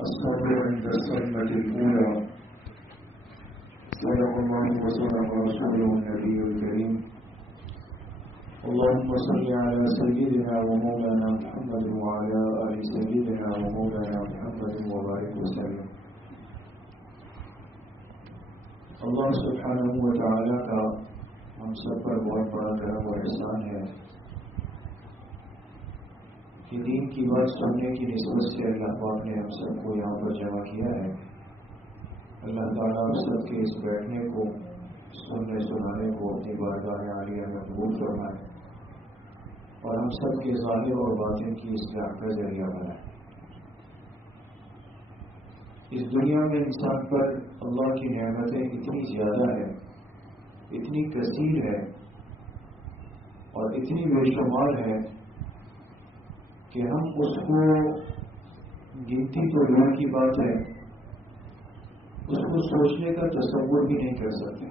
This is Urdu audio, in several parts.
الصبر عند الصدمة الأولى. صدق الله وصدق رسوله النبي الكريم. اللهم صل على سيدنا ومولانا محمد وعلى آل سيدنا ومولانا محمد وبارك وسلم. اللہ سبحانہ و تعالی کا ہم سب پر بہت بڑا کرم و احسان ہے کہ دین کی بات سننے کی نسبت سے اللہ پاک نے ہم سب کو یہاں پر جمع کیا ہے. اللہ تعالیٰ ہم سب کے اس بیٹھنے کو سننے سنانے کو اپنی بارگاہ عالیہ میں قبول فرمائے اور ہم سب کے ظاہر اور باطن کی اصلاح کا ذریعہ بنائے. اس دنیا میں انسان پر اللہ کی نعمتیں اتنی زیادہ ہے، اتنی کثیر ہے اور اتنی بے شمار ہے کہ ہم اس کو گنتی تو دور کی بات ہے، اس کو سوچنے کا تصور بھی نہیں کر سکتے.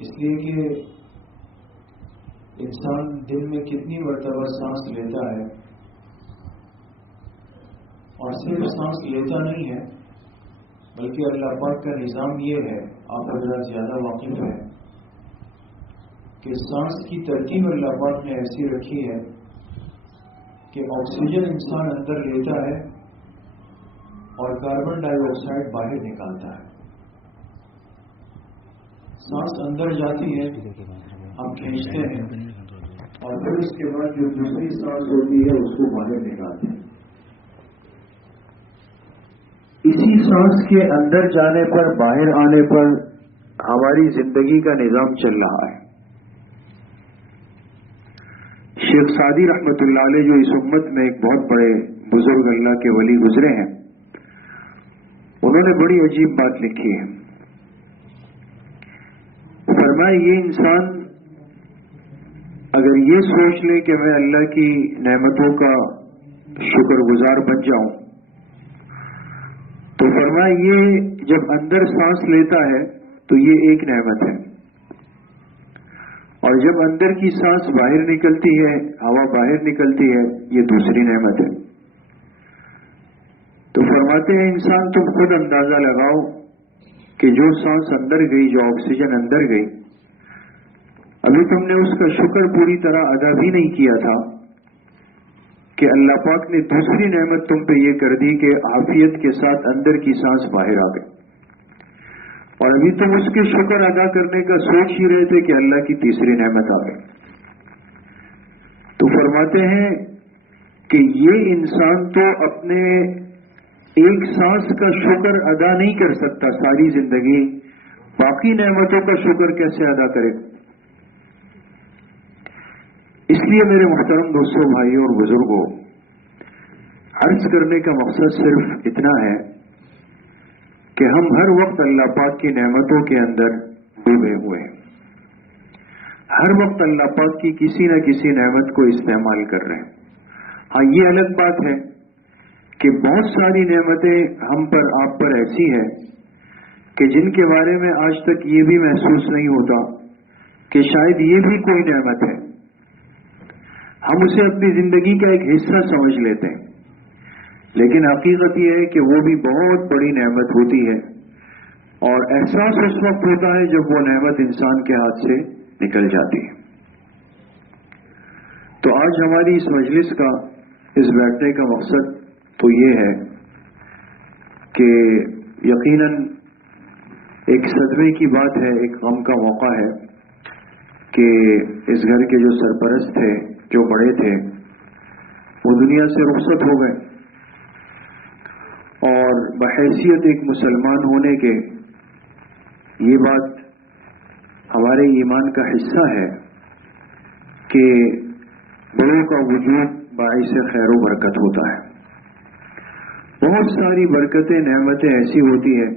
اس لیے کہ انسان دن میں کتنی مرتبہ سانس لیتا ہے، اور صرف سانس لیتا نہیں ہے بلکہ اللہ پاک کا نظام یہ ہے، آپ حضرات زیادہ واقف ہیں کہ سانس کی ترکیب اللہ پاک نے ایسی رکھی ہے کہ آکسیجن انسان اندر لیتا ہے اور کاربن ڈائی آکسائڈ باہر نکالتا ہے. سانس اندر جاتی ہے، ہم کھینچتے ہیں اور پھر اس کے بعد جو دوسری سانس ہوتی ہے اس کو باہر نکالتے ہیں. اسی سانس کے اندر جانے پر باہر آنے پر ہماری زندگی کا نظام چل رہا ہے. شیخ سعدی رحمۃ اللہ علیہ جو اس امت میں ایک بہت بڑے بزرگ اللہ کے ولی گزرے ہیں، انہوں نے بڑی عجیب بات لکھی ہے. فرمایا یہ انسان اگر یہ سوچ لے کہ میں اللہ کی نعمتوں کا شکر گزار بن جاؤں تو فرمایا یہ جب اندر سانس لیتا ہے تو یہ ایک نعمت ہے، اور جب اندر کی سانس باہر نکلتی ہے، ہوا باہر نکلتی ہے، یہ دوسری نعمت ہے. تو فرماتے ہیں انسان تم خود اندازہ لگاؤ کہ جو سانس اندر گئی، جو آکسیجن اندر گئی، ابھی تم نے اس کا شکر پوری طرح ادا بھی نہیں کیا تھا کہ اللہ پاک نے دوسری نعمت تم پہ یہ کر دی کہ عافیت کے ساتھ اندر کی سانس باہر آ گئی، اور ابھی تم اس کے شکر ادا کرنے کا سوچ ہی رہے تھے کہ اللہ کی تیسری نعمت آ گئی. تو فرماتے ہیں کہ یہ انسان تو اپنے ایک سانس کا شکر ادا نہیں کر سکتا ساری زندگی، باقی نعمتوں کا شکر کیسے ادا کرے. اس لیے میرے محترم دوستوں، بھائیوں اور بزرگوں، عرض کرنے کا مقصد صرف اتنا ہے کہ ہم ہر وقت اللہ پاک کی نعمتوں کے اندر ڈوبے ہوئے ہیں، ہر وقت اللہ پاک کی کسی نہ کسی نعمت کو استعمال کر رہے ہیں. ہاں یہ الگ بات ہے کہ بہت ساری نعمتیں ہم پر، آپ پر ایسی ہیں کہ جن کے بارے میں آج تک یہ بھی محسوس نہیں ہوتا کہ شاید یہ بھی کوئی نعمت ہے. ہم اسے اپنی زندگی کا ایک حصہ سمجھ لیتے ہیں، لیکن حقیقت یہ ہے کہ وہ بھی بہت بڑی نعمت ہوتی ہے، اور احساس اس وقت ہوتا ہے جب وہ نعمت انسان کے ہاتھ سے نکل جاتی ہے. تو آج ہماری اس مجلس کا، اس بیٹھنے کا مقصد تو یہ ہے کہ یقیناً ایک صدمے کی بات ہے، ایک غم کا موقع ہے کہ اس گھر کے جو سرپرست تھے، جو بڑے تھے، وہ دنیا سے رخصت ہو گئے، اور بحیثیت ایک مسلمان ہونے کے یہ بات ہمارے ایمان کا حصہ ہے کہ بڑوں کا وجود باعث خیر و برکت ہوتا ہے. بہت ساری برکتیں، نعمتیں ایسی ہوتی ہیں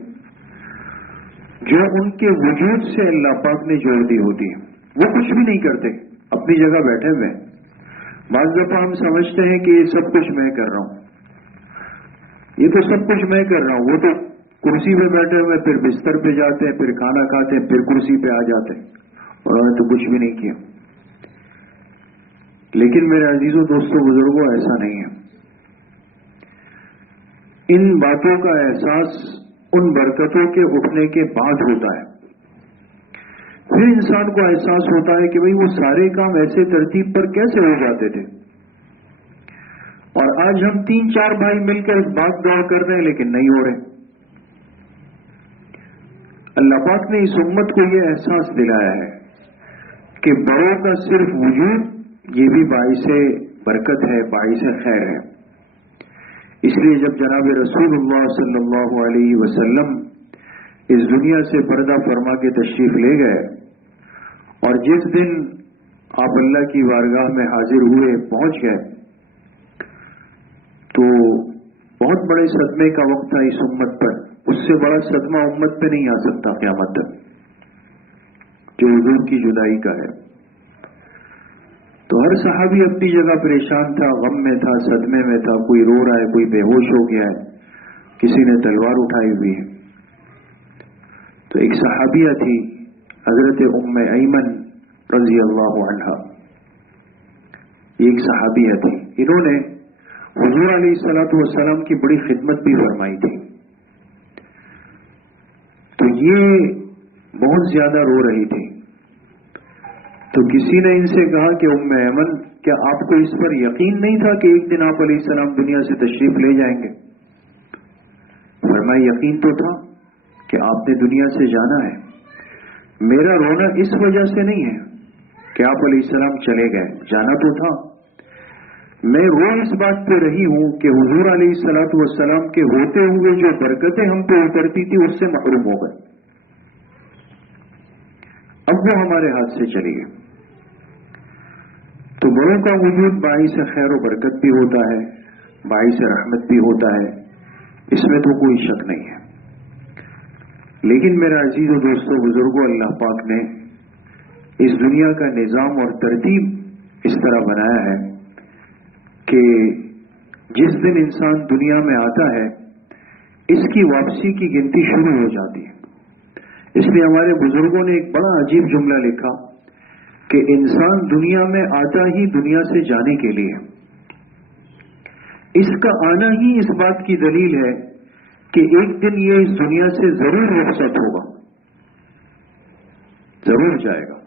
جو ان کے وجود سے اللہ پاک نے جوڑ دی ہوتی ہیں. وہ کچھ بھی نہیں کرتے، اپنی جگہ بیٹھے ہوئے. بعض دفعہ ہم سمجھتے ہیں کہ یہ سب کچھ میں کر رہا ہوں، یہ تو سب کچھ میں کر رہا ہوں. وہ تو کرسی پہ بیٹھے ہوئے، پھر بستر پہ جاتے ہیں، پھر کھانا کھاتے ہیں، پھر کرسی پہ آ جاتے ہیں، اور انہوں نے تو کچھ بھی نہیں کیا. لیکن میرے عزیزوں، دوستوں، بزرگوں، ایسا نہیں ہے. ان باتوں کا احساس ان برکتوں کے اٹھنے کے بعد ہوتا ہے. پھر انسان کو احساس ہوتا ہے کہ بھئی وہ سارے کام ایسے ترتیب پر کیسے ہو جاتے تھے، اور آج ہم 3-4 بھائی مل کر بات دوڑ کر رہے ہیں لیکن نہیں ہو رہے. اللہ پاک نے اس امت کو یہ احساس دلایا ہے کہ بڑوں کا صرف وجود یہ بھی باعث برکت ہے، باعث خیر ہے. اس لیے جب جناب رسول اللہ صلی اللہ علیہ وسلم اس دنیا سے پردہ فرما کے تشریف لے گئے، اور جس دن آپ اللہ کی بارگاہ میں حاضر ہوئے، پہنچ گئے، تو بہت بڑے صدمے کا وقت تھا اس امت پر. اس سے بڑا صدمہ امت پہ نہیں آ سکتا قیامت تک، جو حضور کی جدائی کا ہے. تو ہر صحابی اپنی جگہ پریشان تھا، غم میں تھا، صدمے میں تھا. کوئی رو رہا ہے، کوئی بے ہوش ہو گیا ہے، کسی نے تلوار اٹھائی ہوئی ہے. تو ایک صحابیہ تھی حضرت ام ایمن رضی اللہ عنہا. یہ ایک صحابیہ تھی، انہوں نے حضور علیہ الصلوۃ والسلام کی بڑی خدمت بھی فرمائی تھی. تو یہ بہت زیادہ رو رہی تھی. تو کسی نے ان سے کہا کہ ام ایمن، کیا آپ کو اس پر یقین نہیں تھا کہ ایک دن آپ علیہ السلام دنیا سے تشریف لے جائیں گے؟ فرمایا یقین تو تھا کہ آپ نے دنیا سے جانا ہے. میرا رونا اس وجہ سے نہیں ہے کہ آپ علیہ السلام چلے گئے، جانا تو تھا. میں رو اس بات پہ رہی ہوں کہ حضور علیہ الصلوۃ والسلام کے ہوتے ہوئے جو برکتیں ہم پہ اترتی تھی اس سے محروم ہو گئے. اب وہ ہمارے ہاتھ سے چلی گئی. تو بڑوں کا وجود باعث خیر و برکت بھی ہوتا ہے، باعث رحمت بھی ہوتا ہے، اس میں تو کوئی شک نہیں ہے. لیکن میرا عزیز و دوستو بزرگوں، اللہ پاک نے اس دنیا کا نظام اور ترتیب اس طرح بنایا ہے کہ جس دن انسان دنیا میں آتا ہے اس کی واپسی کی گنتی شروع ہو جاتی ہے. اس لیے ہمارے بزرگوں نے ایک بڑا عجیب جملہ لکھا کہ انسان دنیا میں آتا ہی دنیا سے جانے کے لیے. اس کا آنا ہی اس بات کی دلیل ہے کہ ایک دن یہ اس دنیا سے ضرور رخصت ہوگا، ضرور جائے گا.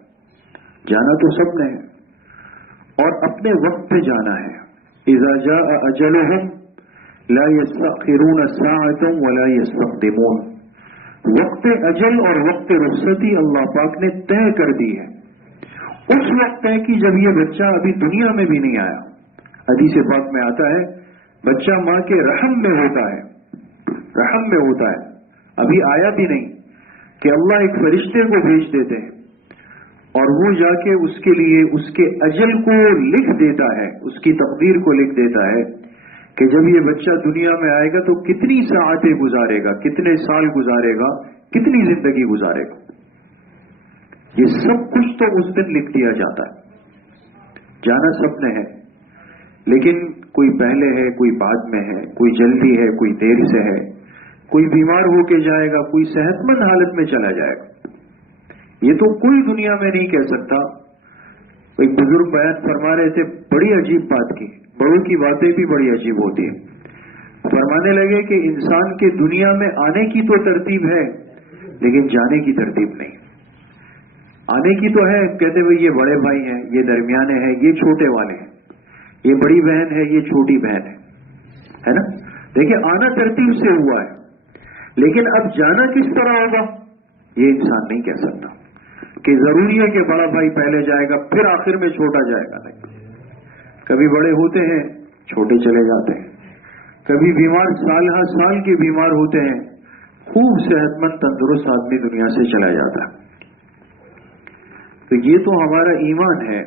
جانا تو سب نے ہے اور اپنے وقت پہ جانا ہے. اذا جاء اجلهم لا يستأخرون ساعة ولا يستقدمون. وقت اجل اور وقت رخصتی اللہ پاک نے طے کر دی ہے. اس وقت طے کی جب یہ بچہ ابھی دنیا میں بھی نہیں آیا. حدیث پاک میں آتا ہے بچہ ماں کے رحم میں ہوتا ہے، رحم میں ہوتا ہے، ابھی آیا بھی نہیں کہ اللہ ایک فرشتے کو بھیج دیتے ہیں اور وہ جا کے اس کے لیے اس کے اجل کو لکھ دیتا ہے، اس کی تقدیر کو لکھ دیتا ہے کہ جب یہ بچہ دنیا میں آئے گا تو کتنی ساعتیں گزارے گا، کتنے سال گزارے گا، کتنی زندگی گزارے گا. یہ سب کچھ تو اس دن لکھ دیا جاتا ہے. جانا سب نے ہے، لیکن کوئی پہلے ہے، کوئی بعد میں ہے، کوئی جلدی ہے، کوئی دیر سے ہے، کوئی بیمار ہو کے جائے گا، کوئی صحت مند حالت میں چلا جائے گا. یہ تو کوئی دنیا میں نہیں کہہ سکتا. ایک بزرگ بیان فرما رہے تھے، بڑی عجیب بات کی. بڑوں کی باتیں بھی بڑی عجیب ہوتی ہیں. فرمانے لگے کہ انسان کے دنیا میں آنے کی تو ترتیب ہے لیکن جانے کی ترتیب نہیں. آنے کی تو ہے، کہتے ہوئے یہ بڑے بھائی ہیں، یہ درمیانے ہیں، یہ چھوٹے والے ہیں، یہ بڑی بہن ہے، یہ چھوٹی بہن ہے نا. دیکھیں آنا ترتیب سے ہوا ہے، لیکن اب جانا کس طرح ہوگا یہ انسان نہیں کہہ سکتا کہ ضروری ہے کہ بڑا بھائی پہلے جائے گا پھر آخر میں چھوٹا جائے گا. نہیں، کبھی بڑے ہوتے ہیں چھوٹے چلے جاتے ہیں، کبھی بیمار سال ہر سال کے بیمار ہوتے ہیں، خوب صحت مند تندرست آدمی دنیا سے چلا جاتا ہے. تو یہ تو ہمارا ایمان ہے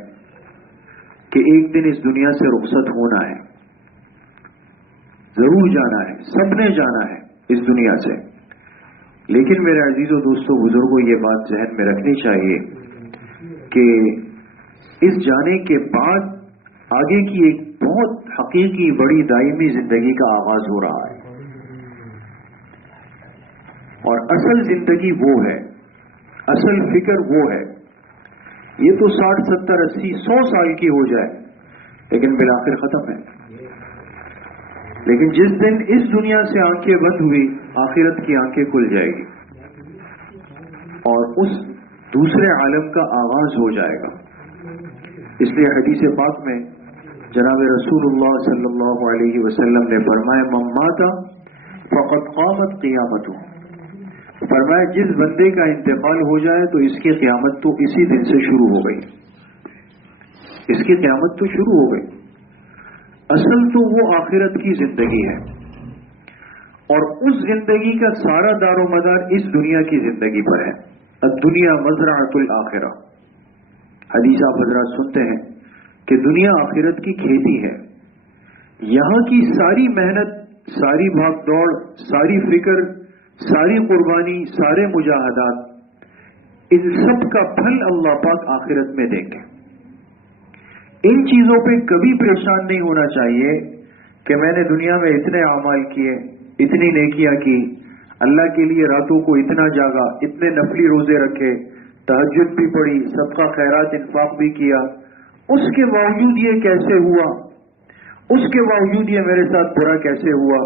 کہ ایک دن اس دنیا سے رخصت ہونا ہے، ضرور جانا ہے، سب نے جانا ہے اس دنیا سے. لیکن میرے عزیزوں دوستوں بزرگوں یہ بات ذہن میں رکھنی چاہیے کہ اس جانے کے بعد آگے کی ایک بہت حقیقی بڑی دائمی زندگی کا آغاز ہو رہا ہے. اور اصل زندگی وہ ہے، اصل فکر وہ ہے. یہ تو 60 70 80 100 سال کی ہو جائے لیکن بالآخر ختم ہے. لیکن جس دن اس دنیا سے آنکھیں بند ہوئی آخرت کی آنکھیں کھل جائے گی اور اس دوسرے عالم کا آغاز ہو جائے گا. اس لیے حدیث پاک میں جناب رسول اللہ صلی اللہ علیہ وسلم نے فرمایا من مات فقد قامت قیامتہ، فرمایا جس بندے کا انتقال ہو جائے تو اس کی قیامت تو اسی دن سے شروع ہو گئی، اس کی قیامت تو شروع ہو گئی. اصل تو وہ آخرت کی زندگی ہے اور اس زندگی کا سارا دار و مدار اس دنیا کی زندگی پر ہے. الدنیا مزرعۃ الآخرہ، حدیث آپ حضرات سنتے ہیں کہ دنیا آخرت کی کھیتی ہے. یہاں کی ساری محنت، ساری بھاگ دوڑ، ساری فکر، ساری قربانی، سارے مجاہدات، ان سب کا پھل اللہ پاک آخرت میں دیں گے. ان چیزوں پہ کبھی پریشان نہیں ہونا چاہیے کہ میں نے دنیا میں اتنے اعمال کیے، اتنی نیکیاں کی، اللہ کے لیے راتوں کو اتنا جاگا، اتنے نفلی روزے رکھے، تہجد بھی پڑھی، صدقہ خیرات انفاق بھی کیا، اس کے باوجود یہ کیسے ہوا، اس کے باوجود یہ میرے ساتھ برا کیسے ہوا،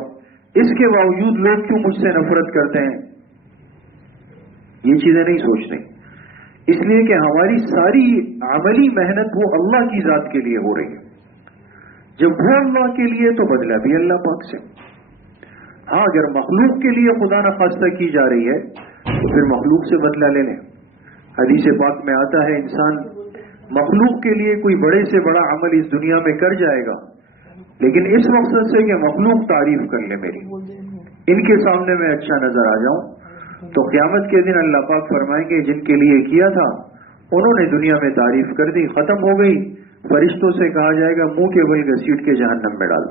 اس کے باوجود لوگ کیوں مجھ سے نفرت کرتے ہیں. یہ چیزیں نہیں سوچنی، اس لیے کہ ہماری ساری عملی محنت وہ اللہ کی ذات کے لیے ہو رہی ہے. جب وہ اللہ کے لیے تو بدلہ بھی اللہ پاک سے. ہاں اگر مخلوق کے لیے خدا نخواستہ کی جا رہی ہے تو پھر مخلوق سے بدلہ لے لیں. حدیث پاک میں آتا ہے انسان مخلوق کے لیے کوئی بڑے سے بڑا عمل اس دنیا میں کر جائے گا، لیکن اس مقصد سے کہ مخلوق تعریف کر لے میری، ان کے سامنے میں اچھا نظر آ جاؤں، تو قیامت کے دن اللہ پاک فرمائیں گے جن کے لیے کیا تھا انہوں نے دنیا میں تعریف کر دی، ختم ہو گئی. فرشتوں سے کہا جائے گا منہ کے بل گھسیٹ کے جہنم میں ڈال،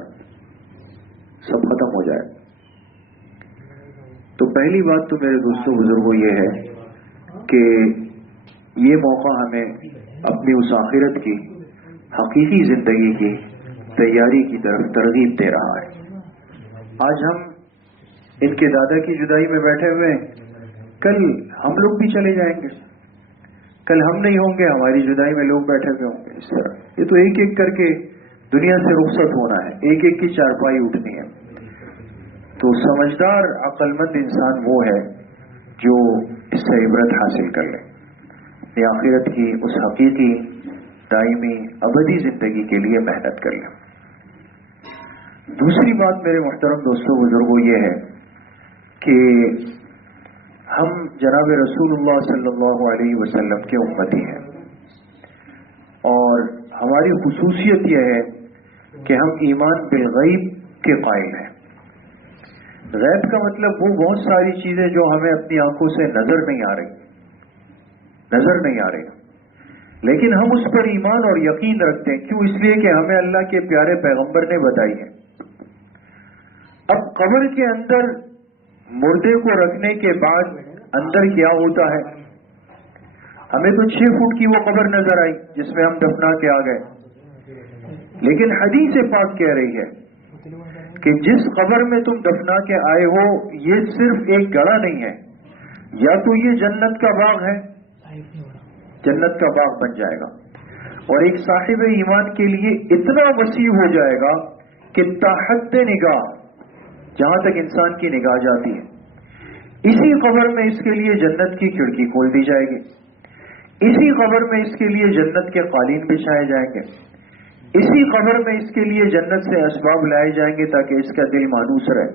سب ختم ہو جائے. تو پہلی بات تو میرے دوستوں بزرگوں یہ ہے کہ یہ موقع ہمیں اپنی اس آخرت کی حقیقی زندگی کی تیاری کی طرف ترغیب دے رہا ہے. آج ہم ان کے دادا کی جدائی میں بیٹھے ہوئے ہیں، کل ہم لوگ بھی چلے جائیں گے، کل ہم نہیں ہوں گے، ہماری جدائی میں لوگ بیٹھے ہوئے ہوں گے. اس طرح یہ تو ایک ایک کر کے دنیا سے رخصت ہونا ہے، ایک ایک کی چارپائی اٹھنی ہے. تو سمجھدار عقل مند انسان وہ ہے جو اس سے عبرت حاصل کر لے، یہ آخرت کی اس حقیقی دائمی ابدی زندگی کے لیے محنت کر لے. دوسری بات میرے محترم دوستوں بزرگوں یہ ہے کہ ہم جناب رسول اللہ صلی اللہ علیہ وسلم کے امتی ہیں اور ہماری خصوصیت یہ ہے کہ ہم ایمان بالغیب کے قائل ہیں. غیب کا مطلب وہ بہت ساری چیزیں جو ہمیں اپنی آنکھوں سے نظر نہیں آ رہی، لیکن ہم اس پر ایمان اور یقین رکھتے ہیں. کیوں؟ اس لیے کہ ہمیں اللہ کے پیارے پیغمبر نے بتائی ہے. اب قبر کے اندر مردے کو رکھنے کے بعد اندر کیا ہوتا ہے؟ ہمیں تو 6 فٹ کی وہ قبر نظر آئی جس میں ہم دفنا کے آ گئے، لیکن حدیث پاک کہہ رہی ہے کہ جس قبر میں تم دفنا کے آئے ہو یہ صرف ایک گڑھا نہیں ہے، یا تو یہ جنت کا باغ ہے، جنت کا باغ بن جائے گا، اور ایک صاحب ایمان کے لیے اتنا وسیع ہو جائے گا کہ تحت نگاہ، جہاں تک انسان کی نگاہ جاتی ہے، اسی قبر میں اس کے لیے جنت کی کھڑکی کھول دی جائے گی، اسی قبر میں اس کے لیے جنت کے قالین بچھائے جائیں گے، اسی قبر میں اس کے لیے جنت سے اسباب لائے جائیں گے تاکہ اس کا دل مانوس رہے.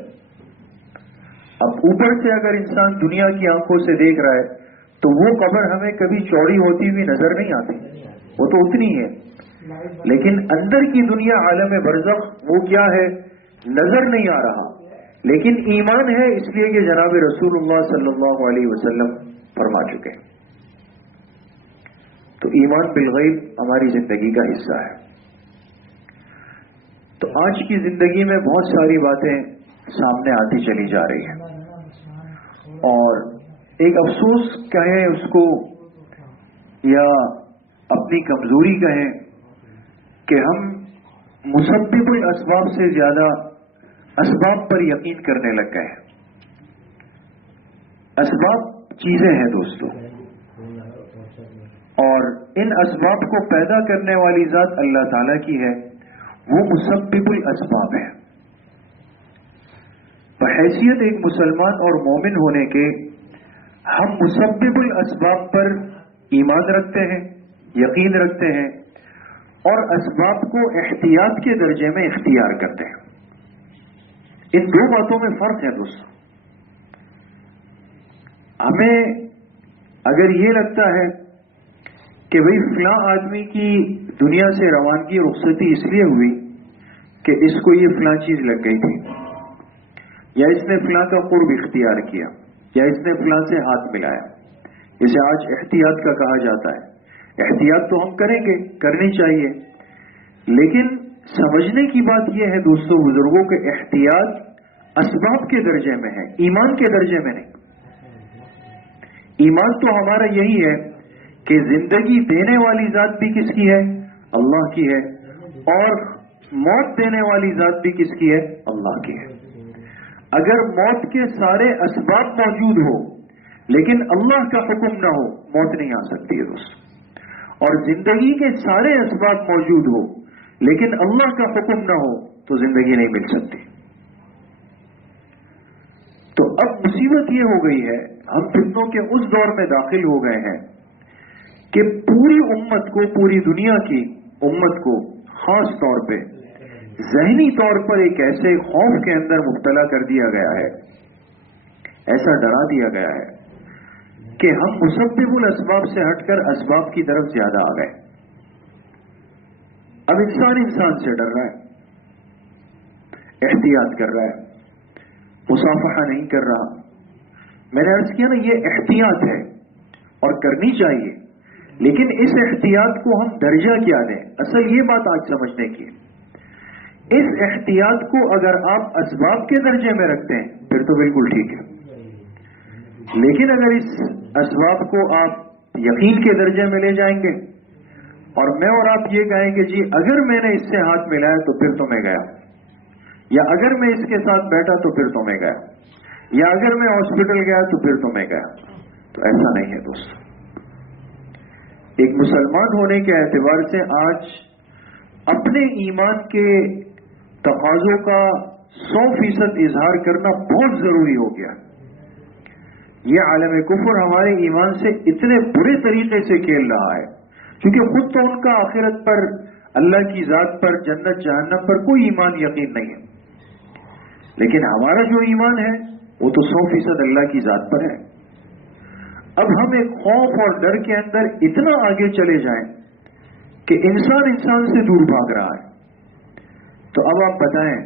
اب اوپر سے اگر انسان دنیا کی آنکھوں سے دیکھ رہا ہے تو وہ قبر ہمیں کبھی چوڑی ہوتی ہوئی نظر نہیں آتی، وہ تو اتنی ہے، لیکن اندر کی دنیا عالم برزخ وہ کیا ہے نظر نہیں آ رہا، لیکن ایمان ہے اس لیے کہ جناب رسول اللہ صلی اللہ علیہ وسلم فرما چکے. تو ایمان بالغیب ہماری زندگی کا حصہ ہے. تو آج کی زندگی میں بہت ساری باتیں سامنے آتی چلی جا رہی ہیں اور ایک افسوس کہیں اس کو یا اپنی کمزوری کہیں کہ ہم مسبب الاسباب سے زیادہ اسباب پر یقین کرنے لگ گئے ہیں. اسباب چیزیں ہیں دوستوں، اور ان اسباب کو پیدا کرنے والی ذات اللہ تعالیٰ کی ہے، وہ مسبب الاسباب ہے. بحیثیت ایک مسلمان اور مومن ہونے کے ہم مسبب الاسباب پر ایمان رکھتے ہیں، یقین رکھتے ہیں، اور اسباب کو احتیاط کے درجے میں اختیار کرتے ہیں۔ ان دو باتوں میں فرق ہے دوستوں۔ ہمیں اگر یہ لگتا ہے کہ بھئی فلاں آدمی کی دنیا سے روانگی رخصتی اس لیے ہوئی کہ اس کو یہ فلاں چیز لگ گئی تھی، یا اس نے فلاں کا قرب اختیار کیا، یا اس نے فلاں سے ہاتھ ملایا، اسے آج احتیاط کا کہا جاتا ہے۔ احتیاط تو ہم کریں گے، کرنی چاہیے، لیکن سمجھنے کی بات یہ ہے دوستوں بزرگوں کہ احتیاط اسباب کے درجے میں ہے، ایمان کے درجے میں نہیں۔ ایمان تو ہمارا یہی ہے کہ زندگی دینے والی ذات بھی کس کی ہے؟ اللہ کی ہے، اور موت دینے والی ذات بھی کس کی ہے؟ اللہ کی ہے۔ اگر موت کے سارے اسباب موجود ہو لیکن اللہ کا حکم نہ ہو، موت نہیں آ سکتی ہے دوست، اور زندگی کے سارے اسباب موجود ہو لیکن اللہ کا حکم نہ ہو تو زندگی نہیں مل سکتی۔ تو اب مصیبت یہ ہو گئی ہے، ہم فتنوں کے اس دور میں داخل ہو گئے ہیں کہ پوری امت کو، پوری دنیا کی امت کو خاص طور پہ ذہنی طور پر ایک ایسے خوف کے اندر مبتلا کر دیا گیا ہے، ایسا ڈرا دیا گیا ہے کہ ہم مسبب الاسباب سے ہٹ کر اسباب کی طرف زیادہ آ گئے۔ اب انسان سے ڈر رہا ہے، احتیاط کر رہا ہے، مصافحہ نہیں کر رہا۔ میں نے عرض کیا نا، یہ احتیاط ہے اور کرنی چاہیے، لیکن اس احتیاط کو ہم درجہ کیا دیں، اصل یہ بات آج سمجھنے کی ہے۔ اس احتیاط کو اگر آپ اسباب کے درجے میں رکھتے ہیں پھر تو بالکل ٹھیک ہے، لیکن اگر اس اسباب کو آپ یقین کے درجے میں لے جائیں گے اور میں اور آپ یہ کہیں گے جی اگر میں نے اس سے ہاتھ ملایا تو پھر تو میں گیا، یا اگر میں اس کے ساتھ بیٹھا تو پھر تو میں گیا، یا اگر میں ہاسپٹل گیا تو پھر تو میں گیا، تو ایسا نہیں ہے دوست۔ ایک مسلمان ہونے کے اعتبار سے آج اپنے ایمان کے تقاضوں کا 100% اظہار کرنا بہت ضروری ہو گیا۔ یہ عالم کفر ہمارے ایمان سے اتنے برے طریقے سے کھیل رہا ہے، کیونکہ خود تو ان کا آخرت پر، اللہ کی ذات پر، جنت جہنم پر کوئی ایمان یقین نہیں ہے، لیکن ہمارا جو ایمان ہے وہ تو 100% اللہ کی ذات پر ہے۔ اب ہم ایک خوف اور ڈر کے اندر اتنا آگے چلے جائیں کہ انسان سے دور بھاگ رہا ہے۔ تو اب آپ بتائیں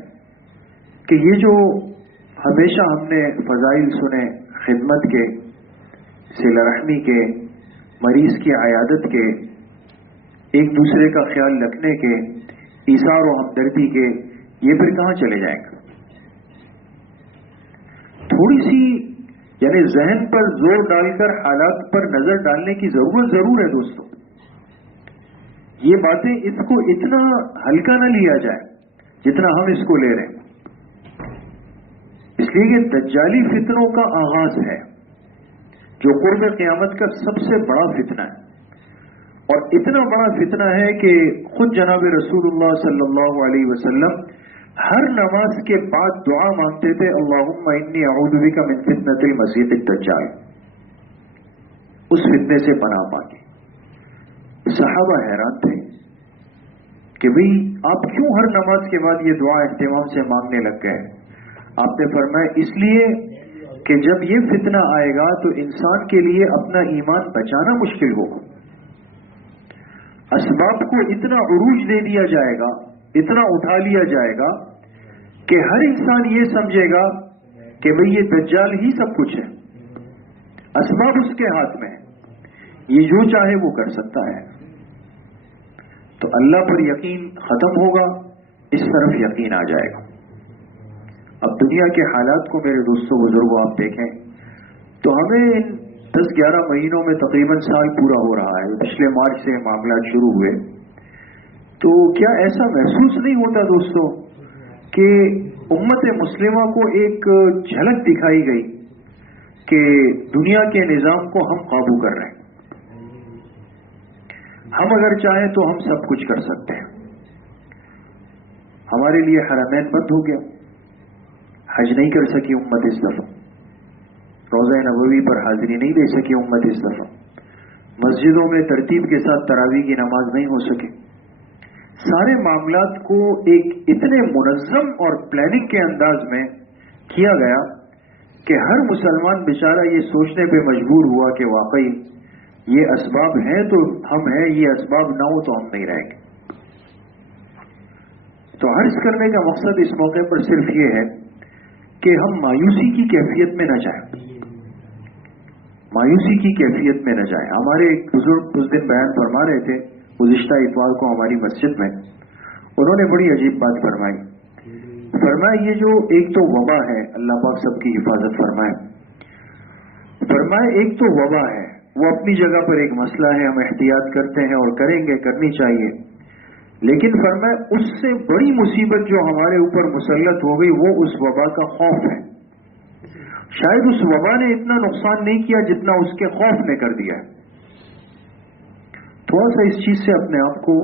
کہ یہ جو ہمیشہ ہم نے فضائل سنے، خدمت کے، صلہ رحمی کے، مریض کی عیادت کے، ایک دوسرے کا خیال رکھنے کے، ایثار و ہمدردی کے، یہ پھر کہاں چلے جائیں گے؟ تھوڑی سی یعنی ذہن پر زور ڈال کر حالات پر نظر ڈالنے کی ضرورت ضرور ہے دوستوں۔ یہ باتیں اس کو اتنا ہلکا نہ لیا جائے جتنا ہم اس کو لے رہے ہیں، اس لیے کہ دجالی فتنوں کا آغاز ہے جو قرب قیامت کا سب سے بڑا فتنہ ہے، اور اتنا بڑا فتنہ ہے کہ خود جناب رسول اللہ صلی اللہ علیہ وسلم ہر نماز کے بعد دعا مانگتے تھے، اللہم انی اعوذ بک من فتنۃ المسیح الدجال، اس فتنے سے پناہ مانگی۔ صحابہ حیران تھے کہ بھئی آپ کیوں ہر نماز کے بعد یہ دعا اہتمام سے مانگنے لگ گئے؟ آپ نے فرمایا اس لیے کہ جب یہ فتنہ آئے گا تو انسان کے لیے اپنا ایمان بچانا مشکل ہوگا، اسباب کو اتنا عروج دے دیا جائے گا، اتنا اٹھا لیا جائے گا کہ ہر انسان یہ سمجھے گا کہ بھئی یہ دجال ہی سب کچھ ہے، اسباب اس کے ہاتھ میں ہے، یہ جو چاہے وہ کر سکتا ہے۔ تو اللہ پر یقین ختم ہوگا، اس طرف یقین آ جائے گا۔ اب دنیا کے حالات کو میرے دوستوں بزرگوں آپ دیکھیں تو ہمیں ان 10-11 مہینوں میں تقریباً سال پورا ہو رہا ہے، پچھلے مارچ سے معاملات شروع ہوئے، تو کیا ایسا محسوس نہیں ہوتا دوستوں کہ امت مسلمہ کو ایک جھلک دکھائی گئی کہ دنیا کے نظام کو ہم قابو کر رہے ہیں، ہم اگر چاہیں تو ہم سب کچھ کر سکتے ہیں۔ ہمارے لیے حرمین بند ہو گیا، حج نہیں کر سکی امت اس دفعہ، روضہ نبوی پر حاضری نہیں دے سکی امت اس دفعہ، مسجدوں میں ترتیب کے ساتھ تراویح کی نماز نہیں ہو سکے. سارے معاملات کو ایک اتنے منظم اور پلاننگ کے انداز میں کیا گیا کہ ہر مسلمان بیچارہ یہ سوچنے پہ مجبور ہوا کہ واقعی یہ اسباب ہیں تو ہم ہیں، یہ اسباب نہ ہو تو ہم نہیں رہیں گے. تو عرض کرنے کا مقصد اس موقع پر صرف یہ ہے کہ ہم مایوسی کی کیفیت میں نہ جائیں، مایوسی کی کیفیت میں نہ جائیں. ہمارے ایک بزرگ اس دن بیان فرما رہے تھے گزشتہ اتوار کو ہماری مسجد میں، انہوں نے بڑی عجیب بات فرمائی. فرمایا یہ جو ایک تو وبا ہے، اللہ پاک سب کی حفاظت فرمائے، فرمایا ایک تو وبا ہے، وہ اپنی جگہ پر ایک مسئلہ ہے، ہم احتیاط کرتے ہیں اور کریں گے، کرنی چاہیے. لیکن فرمایا اس سے بڑی مصیبت جو ہمارے اوپر مسلط ہو گئی وہ اس وبا کا خوف ہے. شاید اس وبا نے اتنا نقصان نہیں کیا جتنا اس کے خوف نے کر دیا ہے. تھوڑا سا اس چیز سے اپنے آپ کو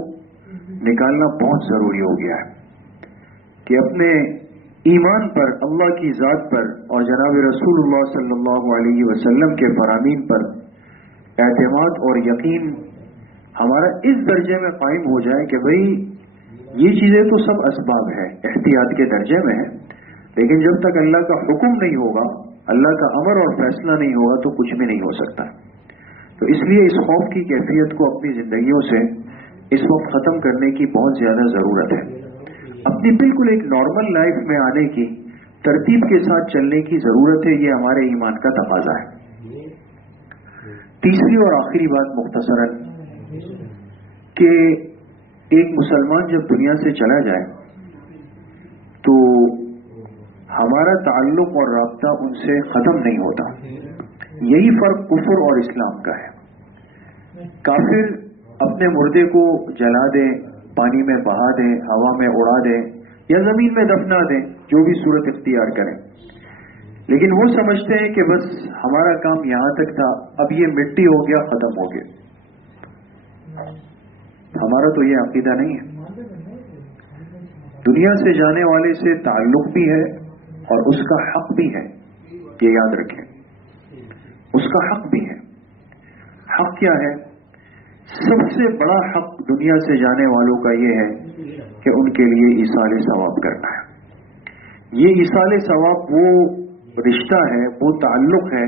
نکالنا بہت ضروری ہو گیا ہے کہ اپنے ایمان پر، اللہ کی ذات پر اور جناب رسول اللہ صلی اللہ علیہ وسلم کے فرامین پر اعتماد اور یقین ہمارا اس درجے میں قائم ہو جائے کہ بھئی یہ چیزیں تو سب اسباب ہیں، احتیاط کے درجے میں ہیں، لیکن جب تک اللہ کا حکم نہیں ہوگا، اللہ کا امر اور فیصلہ نہیں ہوگا تو کچھ بھی نہیں ہو سکتا. تو اس لیے اس خوف کی کیفیت کو اپنی زندگیوں سے اس وقت ختم کرنے کی بہت زیادہ ضرورت ہے. اپنی بالکل ایک نارمل لائف میں آنے کی، ترتیب کے ساتھ چلنے کی ضرورت ہے. یہ ہمارے ایمان کا تقاضا ہے. تیسری اور آخری بات مختصراً کہ ایک مسلمان جب دنیا سے چلا جائے تو ہمارا تعلق اور رابطہ ان سے ختم نہیں ہوتا. یہی فرق کفر اور اسلام کا ہے. کافر اپنے مردے کو جلا دیں، پانی میں بہا دیں، ہوا میں اڑا دیں یا زمین میں دفنا دیں، جو بھی صورت اختیار کریں، لیکن وہ سمجھتے ہیں کہ بس ہمارا کام یہاں تک تھا، اب یہ مٹی ہو گیا، ختم ہو گیا. ہمارا تو یہ عقیدہ نہیں ہے. دنیا سے جانے والے سے تعلق بھی ہے اور اس کا حق بھی ہے، یہ یاد رکھیں. اس کا حق بھی ہے. حق کیا ہے؟ سب سے بڑا حق دنیا سے جانے والوں کا یہ ہے کہ ان کے لیے ایصال ثواب کرنا ہے. یہ ایصال ثواب وہ رشتہ ہے، وہ تعلق ہے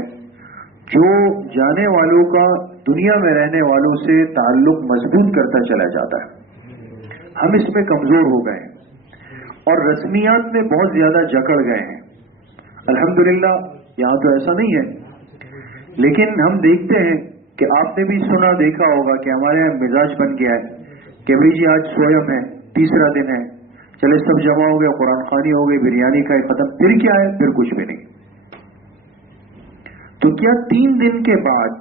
جو جانے والوں کا دنیا میں رہنے والوں سے تعلق مضبوط کرتا چلا جاتا ہے. ہم اس میں کمزور ہو گئے ہیں اور رسمیات میں بہت زیادہ جکڑ گئے ہیں. الحمدللہ یہاں تو ایسا نہیں ہے، لیکن ہم دیکھتے ہیں کہ آپ نے بھی سنا دیکھا ہوگا کہ ہمارے یہاں مزاج بن گیا ہے کہ بھائی جی آج سویم ہے، تیسرا دن ہے، چلے سب جمع ہو گئے، قرآن خوانی ہو گئی، بریانی کھائی، ختم. پھر کیا ہے؟ پھر کچھ بھی نہیں. تو کیا 3 دن کے بعد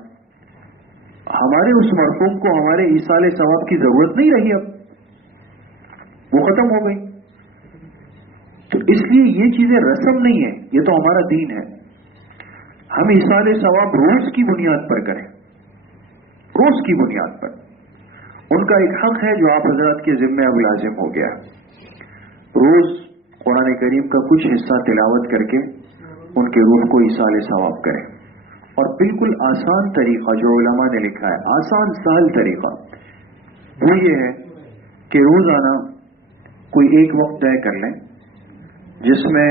ہمارے اس مرحوم کو ہمارے ایصال ثواب کی ضرورت نہیں رہی؟ اب وہ ختم ہو گئی. تو اس لیے یہ چیزیں رسم نہیں ہے، یہ تو ہمارا دین ہے. ہم ایصال ثواب روز کی بنیاد پر کریں، روز کی بنیاد پر. ان کا ایک حق ہے جو آپ حضرات کے ذمہ اب لازم ہو گیا. روز قرآن کریم کا کچھ حصہ تلاوت کر کے ان کے روح کو ایصال ثواب کریں. اور بالکل آسان طریقہ جو علماء نے لکھا ہے، آسان سہل طریقہ، وہ یہ ہے کہ روزانہ کوئی ایک وقت طے کر لیں جس میں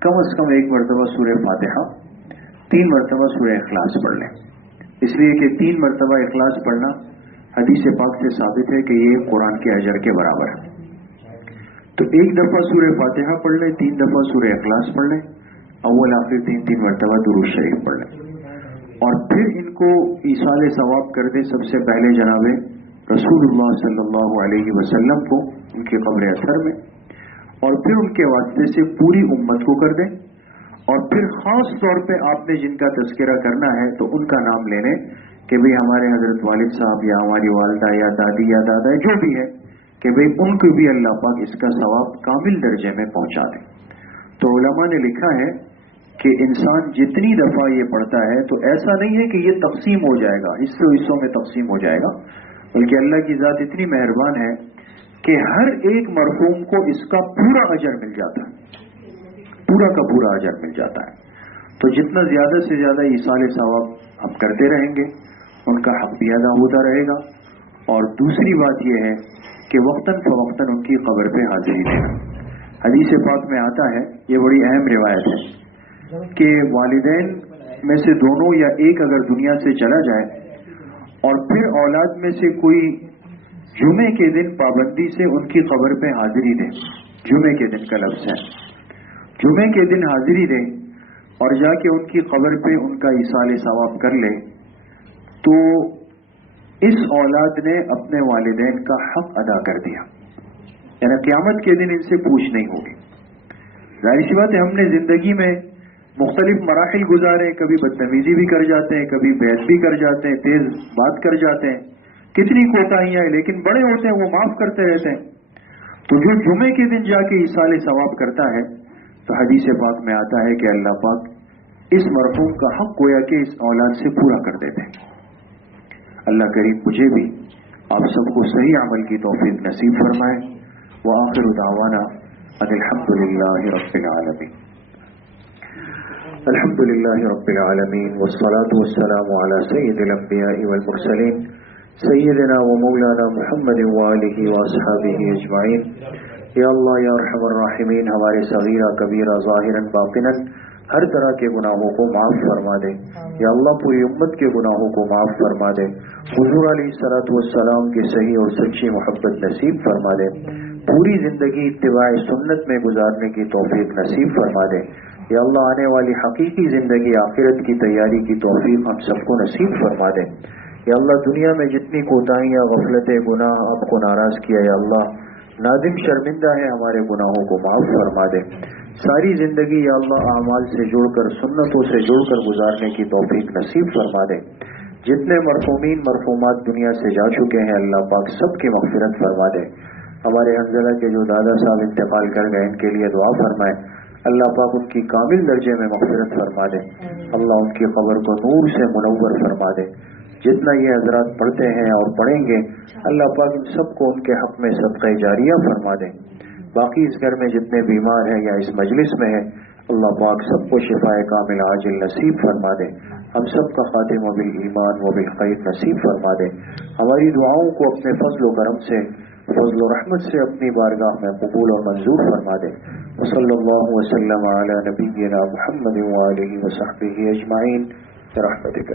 کم از کم 1 مرتبہ سورہ فاتحہ، 3 مرتبہ سورہ اخلاص پڑھ لیں. اس لیے کہ 3 مرتبہ اخلاص پڑھنا حدیث پاک سے ثابت ہے کہ یہ قرآن کے اجر کے برابر ہے. تو 1 دفعہ سورہ فاتحہ پڑھ لیں، 3 دفعہ سورہ اخلاص پڑھ لیں، اول آخر 3 مرتبہ درود شریف پڑھ لیں. اور پھر ان کو ایصال ثواب کر دیں سب سے پہلے جناب رسول اللہ صلی اللہ علیہ وسلم کو ان کے قبر اثر میں، اور پھر ان کے واسطے سے پوری امت کو کر دیں. اور پھر خاص طور پہ آپ نے جن کا تذکرہ کرنا ہے تو ان کا نام لینے کہ بھئی ہمارے حضرت والد صاحب یا ہماری والدہ یا دادی یا دادا جو بھی ہے، کہ بھئی ان کو بھی اللہ پاک اس کا ثواب کامل درجے میں پہنچا دیں. تو علماء نے لکھا ہے کہ انسان جتنی دفعہ یہ پڑھتا ہے تو ایسا نہیں ہے کہ یہ تقسیم ہو جائے گا، حصوں میں تقسیم ہو جائے گا، بلکہ اللہ کی ذات اتنی مہربان ہے کہ ہر ایک مرحوم کو اس کا پورا اجر مل جاتا ہے، پورا کا پورا اجر مل جاتا ہے. تو جتنا زیادہ سے زیادہ ایصال ثواب ہم کرتے رہیں گے ان کا حق بھی ادا ہوتا رہے گا. اور دوسری بات یہ ہے کہ وقتاً فوقتاً ان کی قبر پہ حاضری دینا. حدیث پاک میں آتا ہے، یہ بڑی اہم روایت ہے، کہ والدین میں سے دونوں یا ایک اگر دنیا سے چلا جائے اور پھر اولاد میں سے کوئی جمعے کے دن پابندی سے ان کی قبر پہ حاضری دے. جمعے کے دن کا لفظ ہے، جمعے کے دن حاضری دے اور جا کے ان کی قبر پہ ان کا ایصال ثواب کر لے، تو اس اولاد نے اپنے والدین کا حق ادا کر دیا. یعنی قیامت کے دن ان سے پوچھ نہیں ہوگی. ظاہر سی بات ہے، ہم نے زندگی میں مختلف مراحل گزارے، کبھی بدتمیزی بھی کر جاتے ہیں، کبھی بحث بھی کر جاتے ہیں، تیز بات کر جاتے ہیں، کتنی کوتاہیاں ہیں، لیکن بڑے ہوتے ہیں وہ معاف کرتے رہتے ہیں. تو جو جمعے کے دن جا کے ایصال ثواب کرتا ہے، تو حدیث پاک میں آتا ہے کہ اللہ پاک اس مرحوم کا حق گویا کہ اس اولاد سے پورا کر دیتے ہیں. اللہ کریم مجھے بھی آپ سب کو صحیح عمل کی توفیق نصیب فرمائے. وآخر دعوانا ان الحمد للہ رب العالمین. الحمد للہ رب العالمین والصلاة والسلام علی سید الانبیاء والمرسلین سیدنا و مولانا محمد وآلہ واصحابہ اجمعین. یا اللہ یا ارحم الراحمین، ہمارے صغیرہ کبیرہ ظاہراً باطناً ہر طرح کے گناہوں کو معاف فرما دے. یا اللہ پوری امت کے گناہوں کو معاف فرما دے. حضور علیہ الصلوۃ والسلام کی صحیح اور سچی محبت نصیب فرما دے. پوری زندگی اتباع سنت میں گزارنے کی توفیق نصیب فرما دے. یا اللہ آنے والی حقیقی زندگی آخرت کی تیاری کی توفیق ہم سب کو نصیب فرما دے. یا اللہ دنیا میں جتنی کوتاہیاں، غفلتیں، گناہ آپ کو ناراض کیا، یا اللہ نادم شرمندہ ہے، ہمارے گناہوں کو معاف فرما دے. ساری زندگی یا اللہ اعمال سے جڑ کر، سنتوں سے جڑ کر گزارنے کی توفیق نصیب فرما دے. جتنے مرحومین مرحومات دنیا سے جا چکے ہیں اللہ پاک سب کی مغفرت فرما دے. ہمارے حنظلہ کے جو دادا صاحب انتقال کر گئے ان کے لیے دعا فرمائے. اللہ پاک ان کی کامل درجے میں مغفرت فرما دے. اللہ ان کی قبر کو نور سے منور فرما دے. جتنا یہ حضرات پڑھتے ہیں اور پڑھیں گے اللہ پاک ان سب کو ان کے حق میں صدقہ جاریہ فرما دے. باقی اس گھر میں جتنے بیمار ہیں یا اس مجلس میں ہیں اللہ پاک سب کو شفاء کامل عاجل نصیب فرما دے. ہم سب کا خاتمہ بالایمان و بالخیر نصیب فرما دے. ہماری دعاؤں کو اپنے فضل و کرم سے، فضل و رحمت سے اپنی بارگاہ میں قبول اور منظور فرما دے. وصلی اللہ وسلم علی نبینا محمد وآلہ وصحبہ اجمعین برحمتک.